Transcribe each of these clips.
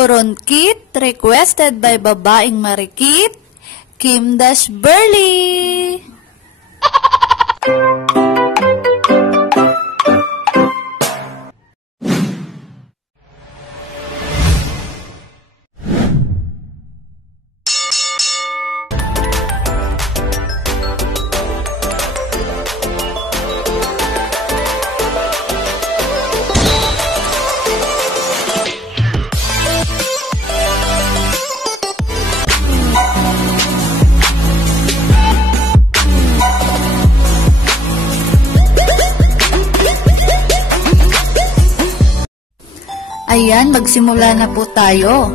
Turon Kit, requested by Babaeng Marikit, Kim Dash Burley. Ayan, magsimula na po tayo.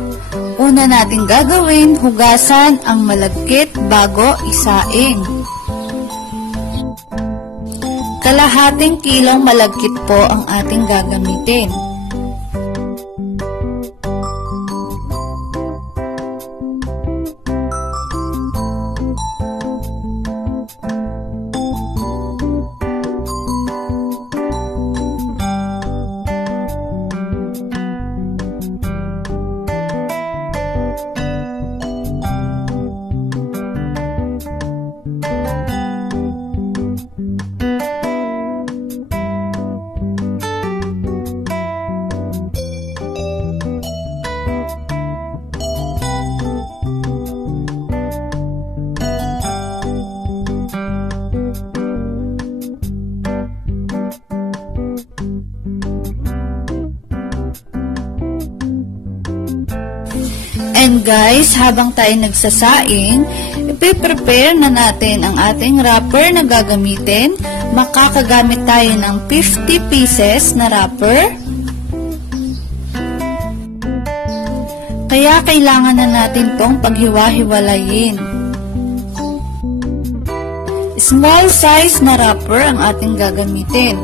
Una nating gagawin, hugasan ang malagkit bago isaing. Kalahating kilong malagkit po ang ating gagamitin. And guys, habang tayo nagsasaing, ipiprepare na natin ang ating wrapper na gagamitin. Makakagamit tayo ng 50 pieces na wrapper. Kaya kailangan na natin tong paghiwa-hiwalayin. Small size na wrapper ang ating gagamitin.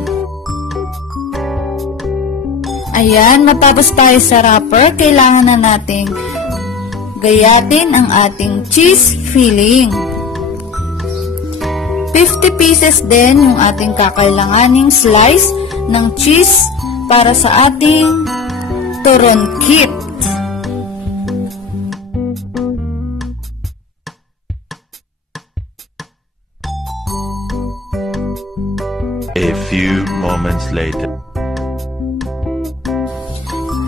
Ayan, matapos tayo sa wrapper, kailangan na nating gayatin ang ating cheese filling. 50 pieces din yung ating kakailanganing slice ng cheese para sa ating turon kit. A few moments later.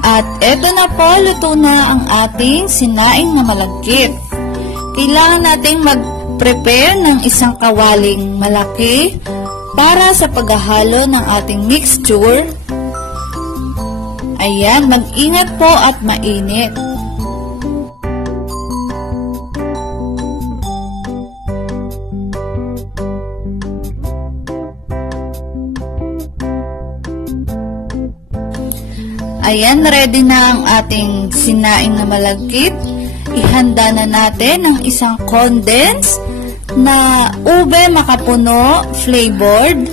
At eto na po, luto na ang ating sinaing na malagkit. Kailangan nating mag-prepare ng isang kawaling malaki para sa paghahalo ng ating mixture. Ayan, mag-ingat po at mainit. Ayan, ready na ang ating sinaing na malagkit. Ihanda na natin ang isang condensed na ube makapuno flavored.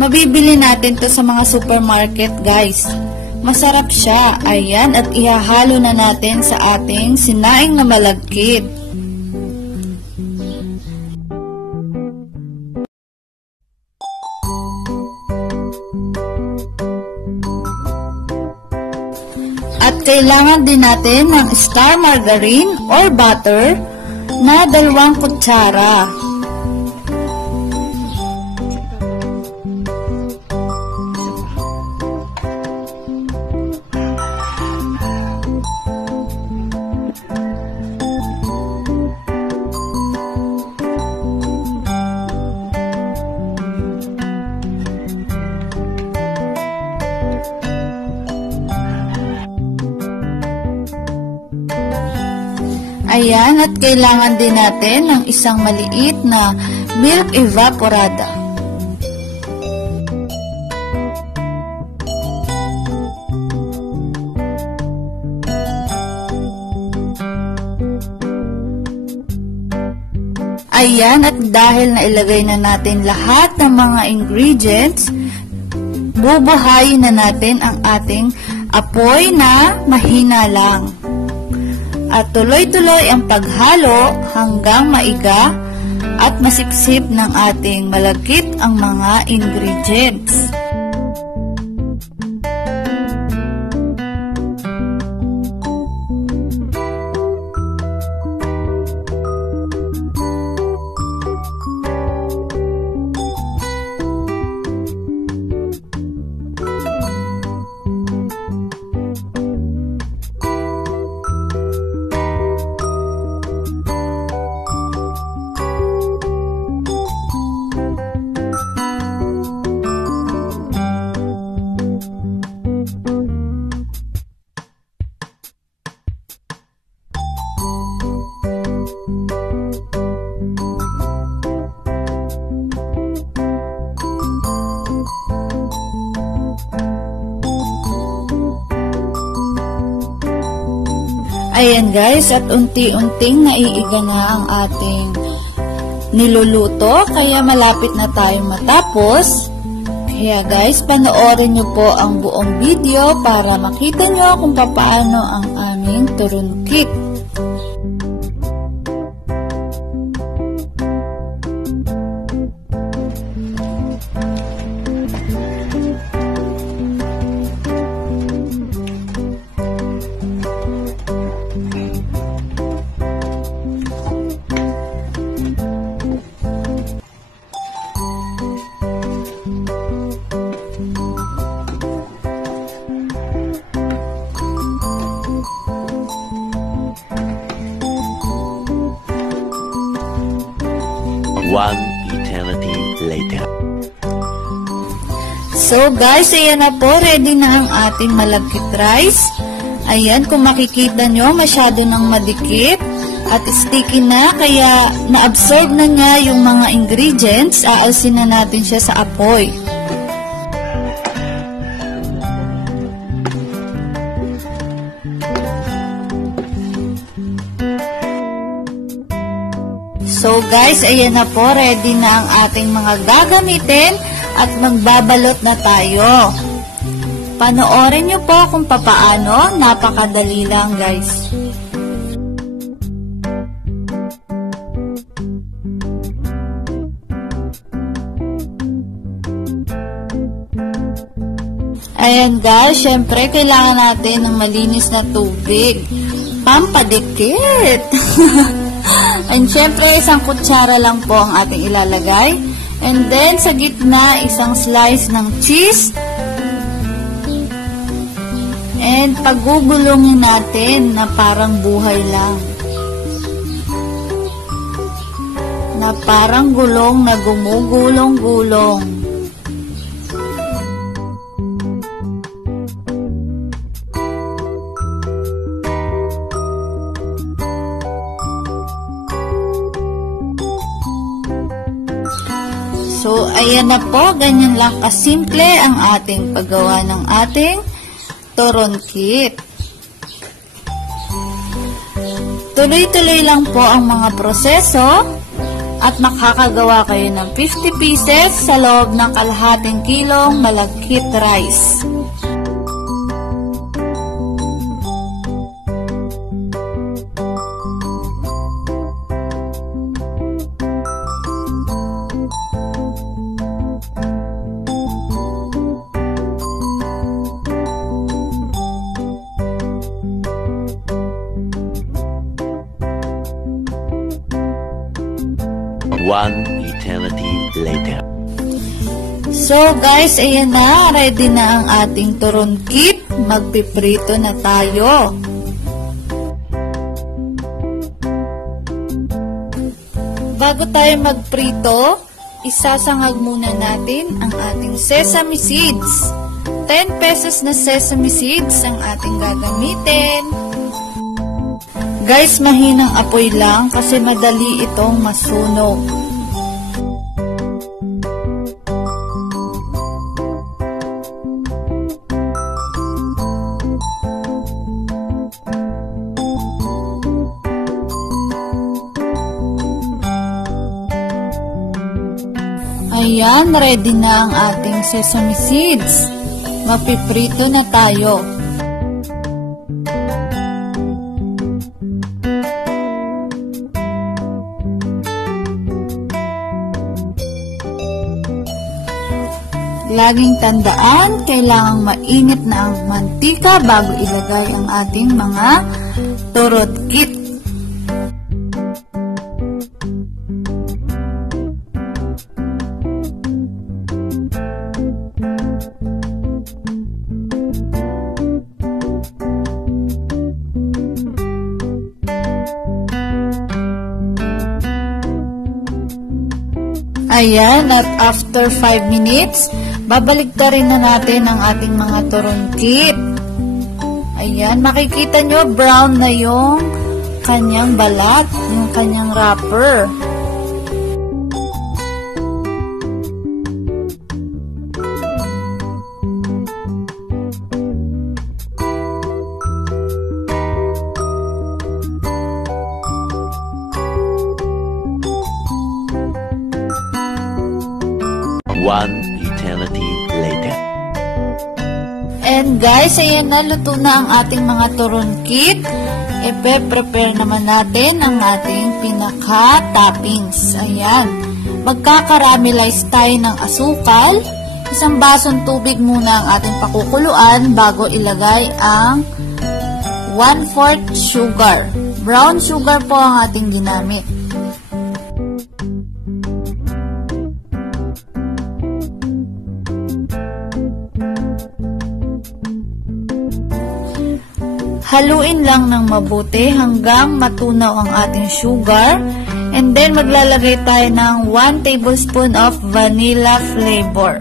Mabibili natin to sa mga supermarket, guys. Masarap siya. Ayan, at ihahalo na natin sa ating sinaing na malagkit. At kailangan din natin ng star margarine or butter na 2 kutsara. Ayan, at kailangan din natin ng isang maliit na milk evaporada. Ayan, at dahil nailagay na natin lahat ng mga ingredients, bubuhayin na natin ang ating apoy na mahina lang. At tuloy-tuloy ang paghalo hanggang maiga at masipsip ng ating malagkit ang mga ingredients. Ayan guys, at unti-unting naiiga na ang ating niluluto, kaya malapit na tayong matapos. Kaya guys, panoorin nyo po ang buong video para makita nyo kung paano ang aming turon kit. One eternity later. So guys, ayan na po, ready na ang ating malagkit rice. Ayan, kung makikita nyo, masyado nang madikit at sticky na, kaya na-absorb na niya yung mga ingredients. Aalsin na natin siya sa apoy. So guys, ayan na po, ready na ang ating mga gagamitin at magbabalot na tayo. Panoorin nyo po kung papaano, napakadali lang guys. Ayan guys, syempre kailangan natin ng malinis na tubig. Pampadikit! And syempre, isang kutsara lang po ang ating ilalagay. And then, sa gitna, isang slice ng cheese. And pagugulungin natin na parang buhay lang. Na parang gulong na gumugulong-gulong. So, ayan na po, ganyan lang kasimple ang ating paggawa ng ating turon kit. Tuloy-tuloy lang po ang mga proseso at makakagawa kayo ng 50 pieces sa loob ng kalahating kilong malagkit rice. One eternity later. So guys, ayan na, ready na ang ating turon kit. Magpiprito na tayo. Bago tayo magprito, isasangag muna natin ang ating sesame seeds. 10 pesos na sesame seeds ang ating gagamitin. Guys, mahinang apoy lang kasi madali itong masunog. Ayan, ready na ang ating sesame seeds. Mapiprito na tayo. Laging tandaan, kailangang mainit na ang mantika bago ilagay ang ating mga turot kit. Ayan, at after 5 minutes, babaliktarin na natin ang ating mga turon kit. Ayan, makikita nyo, brown na yung kanyang balat, yung kanyang wrapper. And guys, ayan na, luto na ang ating mga turon kit. Prepare naman natin ang ating pinaka-toppings. Ayan. Magkakaramelize tayo ng asukal. Isang basong tubig muna ang ating pakukuluan bago ilagay ang 1/4 sugar. Brown sugar po ang ating ginamit. Haluin lang ng mabuti hanggang matunaw ang ating sugar. And then, maglalagay tayo ng 1 tablespoon of vanilla flavor.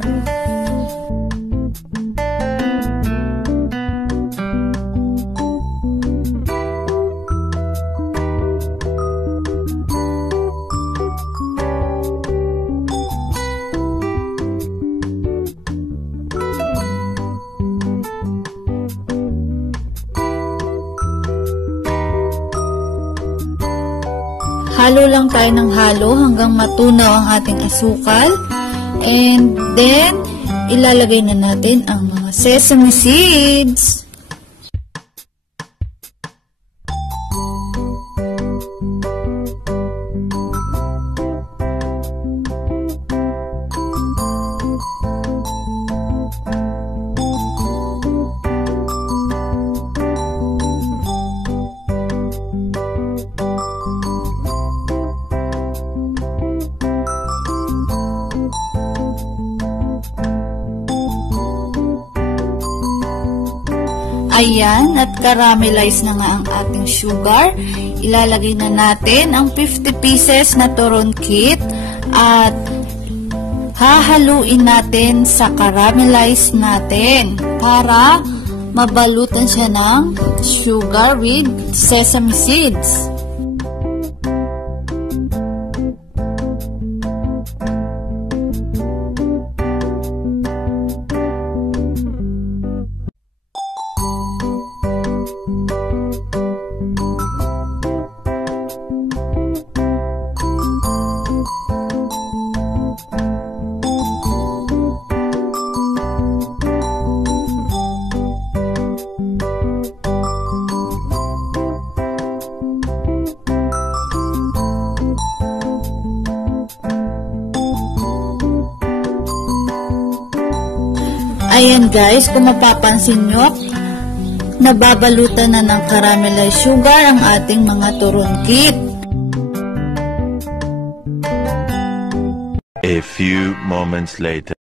Halo lang tayo ng halo hanggang matunaw ang ating asukal. And then, ilalagay na natin ang mga sesame seeds. Ayan, at caramelize na nga ang ating sugar. Ilalagay na natin ang 50 pieces na turon kit at hahaluin natin sa caramelize natin para mabalutan siya ng sugar with sesame seeds. Ayan guys, kung mapapansin nyo, nababalutan na ng caramelized sugar ang ating mga turon kit. A few moments later.